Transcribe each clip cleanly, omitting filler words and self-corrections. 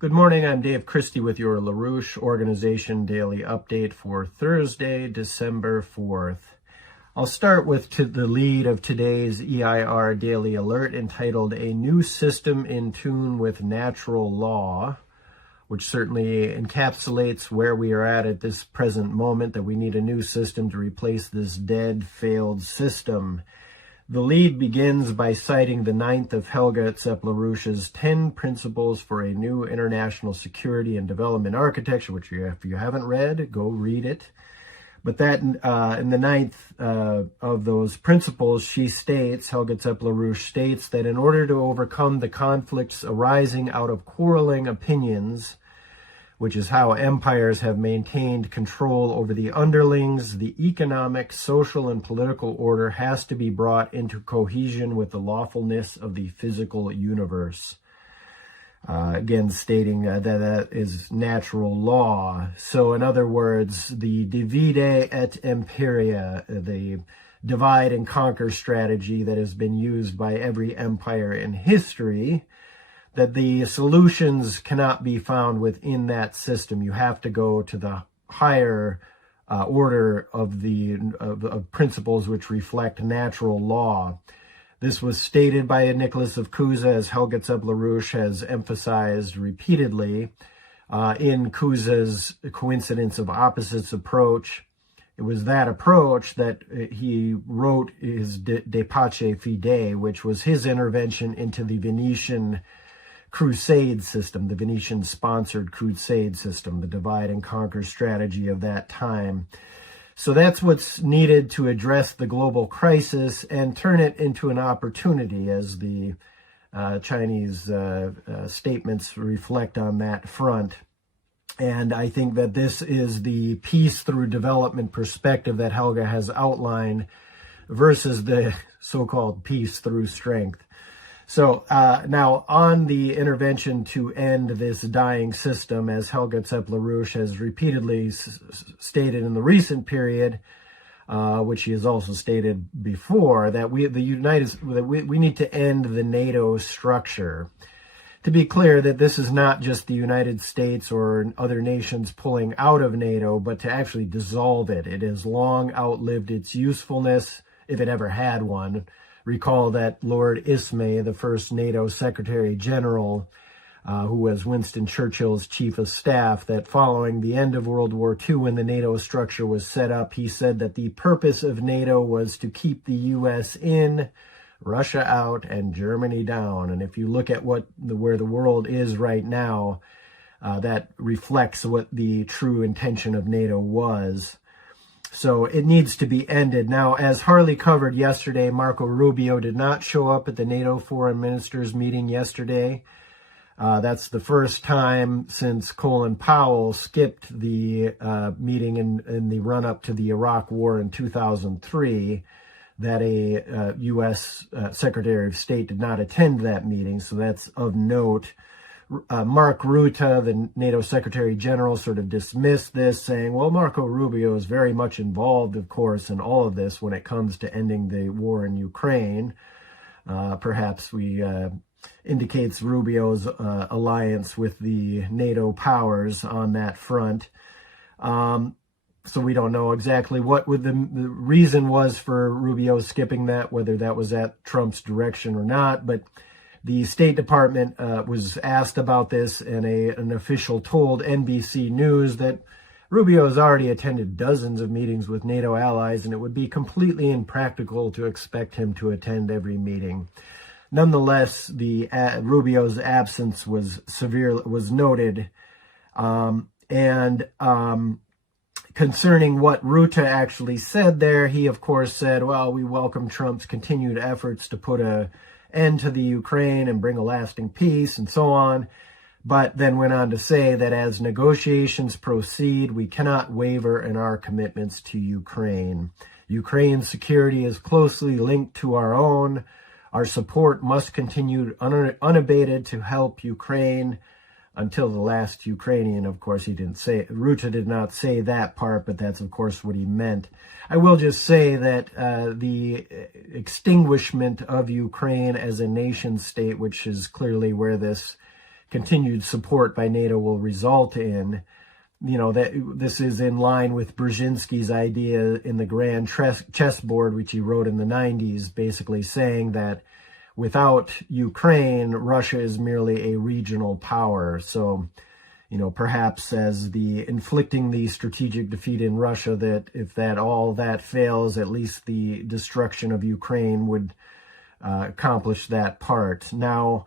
Good morning, I'm Dave Christie with your LaRouche Organization Daily Update for Thursday, December 4th. I'll start with the lead of today's EIR Daily Alert entitled A New System in Tune with Natural Law, which certainly encapsulates where we are at this present moment, that we need a new system to replace this dead, failed system. The lead begins by citing the ninth of Helga Tsep-LaRouche's 10 Principles for a New International Security and Development Architecture, which if you haven't read, go read it. But that in the ninth of those principles, Helga Tsep-LaRouche states that in order to overcome the conflicts arising out of quarreling opinions, which is how empires have maintained control over the underlings, the economic, social, and political order has to be brought into cohesion with the lawfulness of the physical universe. Again, stating that is natural law. So in other words, the divide et imperia, the divide and conquer strategy that has been used by every empire in history, that the solutions cannot be found within that system. You have to go to the higher order of principles which reflect natural law. This was stated by Nicholas of Cusa, as Helga Tsep-LaRouche has emphasized repeatedly in Cusa's Coincidence of Opposites approach. It was that approach that he wrote his De Pace Fide, which was his intervention into the Venetian crusade system, the Venetian-sponsored crusade system, the divide and conquer strategy of that time. So that's what's needed to address the global crisis and turn it into an opportunity, as the Chinese statements reflect on that front. And I think that this is the peace through development perspective that Helga has outlined versus the so-called peace through strength. So now on the intervention to end this dying system, as Helga Tsep-LaRouche has repeatedly stated in the recent period, which he has also stated before, that we need to end the NATO structure. To be clear, that this is not just the United States or other nations pulling out of NATO, but to actually dissolve it. It has long outlived its usefulness, if it ever had one. Recall that Lord Ismay, the first NATO Secretary General, who was Winston Churchill's chief of staff, that following the end of World War II, when the NATO structure was set up, he said that the purpose of NATO was to keep the U.S. in, Russia out, and Germany down. And if you look at where the world is right now, that reflects what the true intention of NATO was. So it needs to be ended. Now, as Harley covered yesterday, Marco Rubio did not show up at the NATO foreign ministers meeting yesterday. That's the first time since Colin Powell skipped the meeting in the run-up to the Iraq War in 2003, that a U.S. Secretary of State did not attend that meeting. So that's of note. Mark Rutte, the NATO Secretary General, sort of dismissed this, saying, well, Marco Rubio is very much involved, of course, in all of this when it comes to ending the war in Ukraine. Perhaps indicates Rubio's alliance with the NATO powers on that front. So we don't know exactly what the reason was for Rubio skipping that, whether that was at Trump's direction or not, but the State Department was asked about this, and an official told NBC News that Rubio has already attended dozens of meetings with NATO allies, and it would be completely impractical to expect him to attend every meeting. Nonetheless, Rubio's absence was noted, concerning what Rutte actually said there, he of course said, well, we welcome Trump's continued efforts to put an end to the Ukraine and bring a lasting peace and so on, but then went on to say that as negotiations proceed, we cannot waver in our commitments to Ukraine. Ukraine's security is closely linked to our own. Our support must continue unabated to help Ukraine until the last Ukrainian. Of course, Rutte did not say that part, but that's of course what he meant. I will just say that the extinguishment of Ukraine as a nation state, which is clearly where this continued support by NATO will result in. That this is in line with Brzezinski's idea in the Grand Chessboard, which he wrote in the 90s, basically saying that without Ukraine, Russia is merely a regional power. So, perhaps as inflicting the strategic defeat in Russia, that if all that fails, at least the destruction of Ukraine would accomplish that part. Now,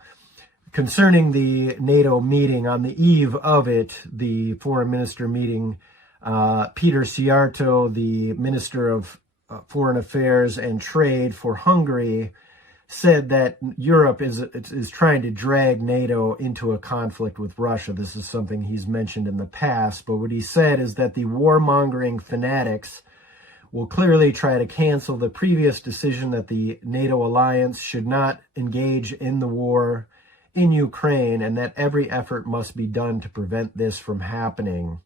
concerning the NATO meeting, on the eve of it, the foreign minister meeting, Peter Szijjártó, the Minister of Foreign Affairs and Trade for Hungary, said that Europe is trying to drag NATO into a conflict with Russia. This is something he's mentioned in the past, but what he said is that the warmongering fanatics will clearly try to cancel the previous decision that the NATO alliance should not engage in the war in Ukraine, and that every effort must be done to prevent this from happening.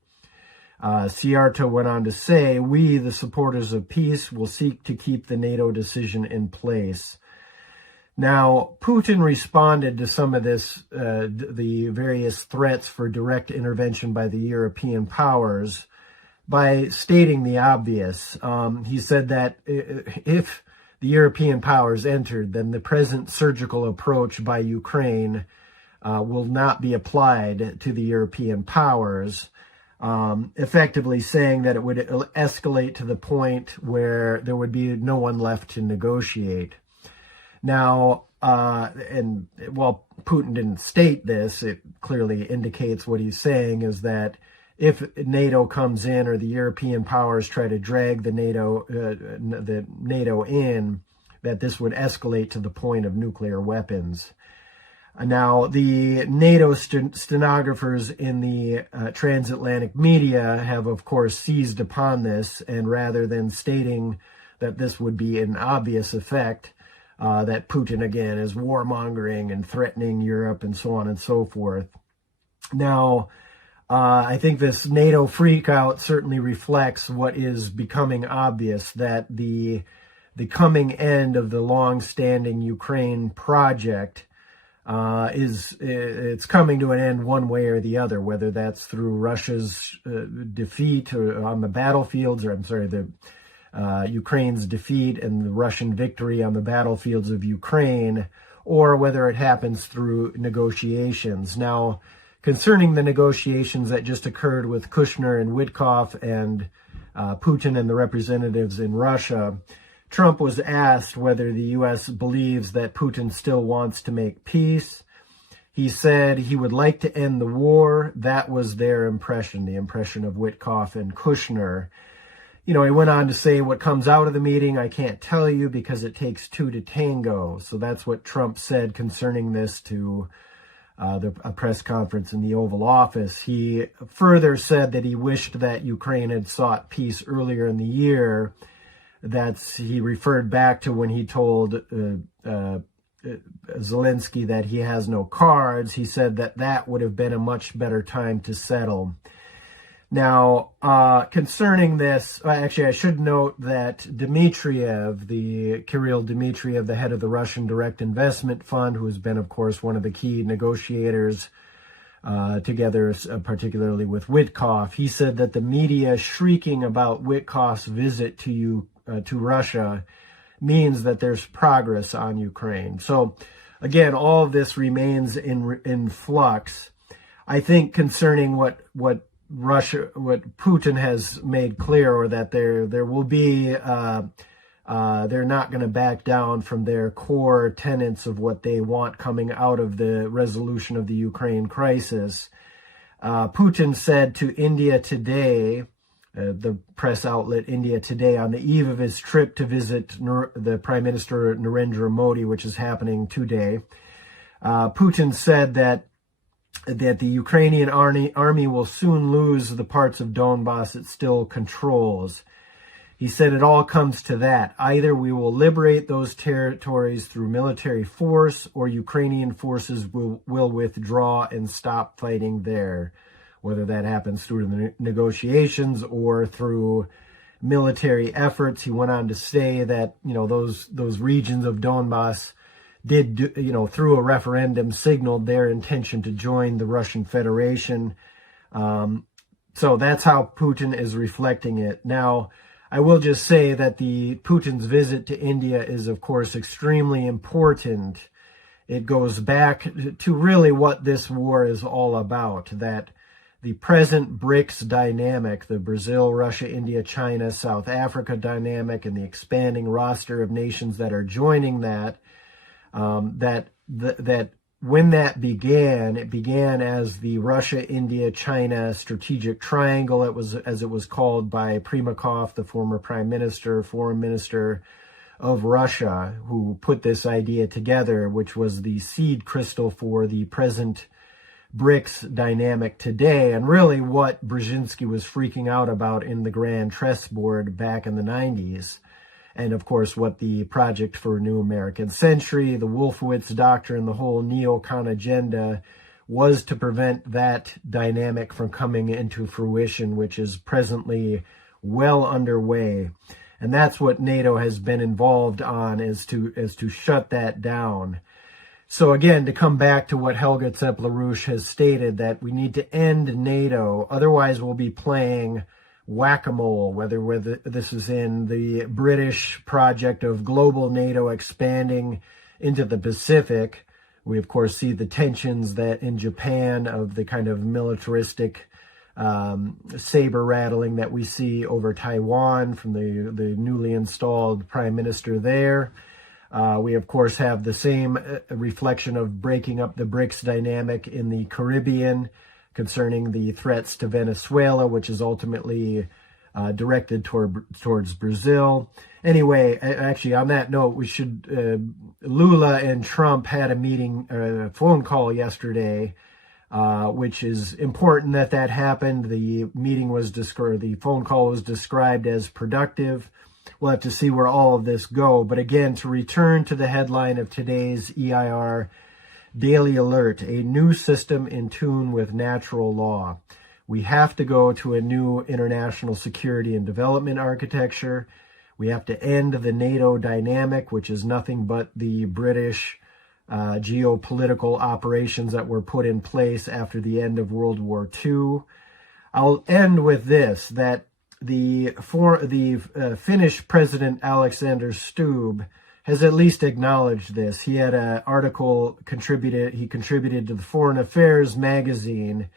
Szijjártó went on to say, "We, the supporters of peace, will seek to keep the NATO decision in place." Now, Putin responded to some of this, the various threats for direct intervention by the European powers, by stating the obvious. He said that if the European powers entered, then the present surgical approach by Ukraine will not be applied to the European powers, effectively saying that it would escalate to the point where there would be no one left to negotiate. Now, and while Putin didn't state this, it clearly indicates what he's saying is that if NATO comes in or the European powers try to drag the NATO in, that this would escalate to the point of nuclear weapons. Now, the NATO stenographers in the transatlantic media have, of course, seized upon this, and rather than stating that this would be an obvious effect, that Putin, again, is warmongering and threatening Europe and so on and so forth. Now, I think this NATO freakout certainly reflects what is becoming obvious, that the coming end of the long-standing Ukraine project it's coming to an end one way or the other, whether that's through Russia's defeat on the battlefields, or Ukraine's defeat and the Russian victory on the battlefields of Ukraine, or whether it happens through negotiations. Now, concerning the negotiations that just occurred with Kushner and Witkoff and Putin and the representatives in Russia, Trump was asked whether the U.S. believes that Putin still wants to make peace. He said he would like to end the war. That was their impression, the impression of Witkoff and Kushner. He went on to say, what comes out of the meeting, I can't tell you because it takes two to tango. So that's what Trump said concerning this to a press conference in the Oval Office. He further said that he wished that Ukraine had sought peace earlier in the year. He referred back to when he told Zelensky that he has no cards. He said that would have been a much better time to settle. Now, concerning this, actually, I should note that Kirill Dmitriev, the head of the Russian Direct Investment Fund, who has been, of course, one of the key negotiators together, particularly with Witkoff, he said that the media shrieking about Witkoff's visit to Russia means that there's progress on Ukraine. So, again, all of this remains in flux. I think concerning what Putin has made clear, or that there will be, they're not going to back down from their core tenets of what they want coming out of the resolution of the Ukraine crisis. Putin said to India Today, the press outlet India Today, on the eve of his trip to visit the Prime Minister Narendra Modi, which is happening today, Putin said that the Ukrainian army will soon lose the parts of Donbass it still controls. He said it all comes to that. Either we will liberate those territories through military force, or Ukrainian forces will withdraw and stop fighting there. Whether that happens through the negotiations or through military efforts. He went on to say that, those regions of Donbass through a referendum, signaled their intention to join the Russian Federation. So that's how Putin is reflecting it. Now, I will just say that Putin's visit to India is, of course, extremely important. It goes back to really what this war is all about, that the present BRICS dynamic, the Brazil, Russia, India, China, South Africa dynamic, and the expanding roster of nations that are joining that, that when that began, it began as the Russia, India, China strategic triangle. It was, as it was called by Primakov, the former prime minister, foreign minister of Russia, who put this idea together, which was the seed crystal for the present BRICS dynamic today, and really what Brzezinski was freaking out about in the Grand Chessboard back in the 90s. And of course, what the Project for a New American Century, the Wolfowitz Doctrine, the whole neocon agenda was to prevent that dynamic from coming into fruition, which is presently well underway. And that's what NATO has been involved on, is to shut that down. So again, to come back to what Helga Zepp-LaRouche has stated, that we need to end NATO, otherwise we'll be playing whack-a-mole, whether this is in the British project of global NATO expanding into the Pacific. We, of course, see the tensions that in Japan of the kind of militaristic saber rattling that we see over Taiwan from the newly installed prime minister there. We, of course, have the same reflection of breaking up the BRICS dynamic in the Caribbean concerning the threats to Venezuela, which is ultimately directed towards Brazil. Anyway, actually, on that note, we should, Lula and Trump had a phone call yesterday, which is important that happened. The phone call was described as productive. We'll have to see where all of this go. But again, to return to the headline of today's EIR Daily Alert, a new system in tune with natural law. We have to go to a new international security and development architecture. We have to end the NATO dynamic, which is nothing but the British geopolitical operations that were put in place after the end of World War II. I'll end with this, that the Finnish President Alexander Stubb has at least acknowledged this. He had an article he contributed to the Foreign Affairs magazine,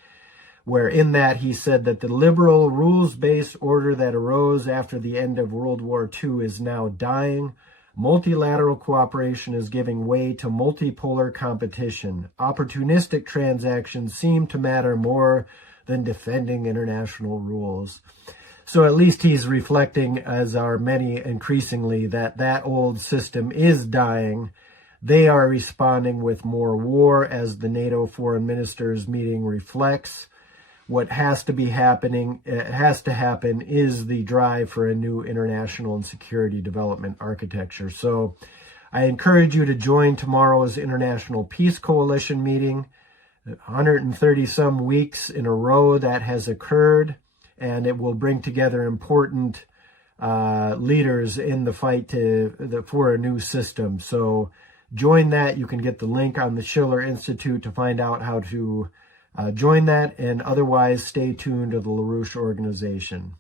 where in that he said that the liberal rules-based order that arose after the end of World War II is now dying. Multilateral cooperation is giving way to multipolar competition. Opportunistic transactions seem to matter more than defending international rules. So at least he's reflecting, as are many increasingly, that old system is dying. They are responding with more war, as the NATO foreign ministers meeting reflects. What has to happen is the drive for a new international and security development architecture. So I encourage you to join tomorrow's International Peace Coalition meeting. 130 some weeks in a row that has occurred, and it will bring together important leaders in the fight for a new system. So join that. You can get the link on the Schiller Institute to find out how to join that, and otherwise stay tuned to the LaRouche organization.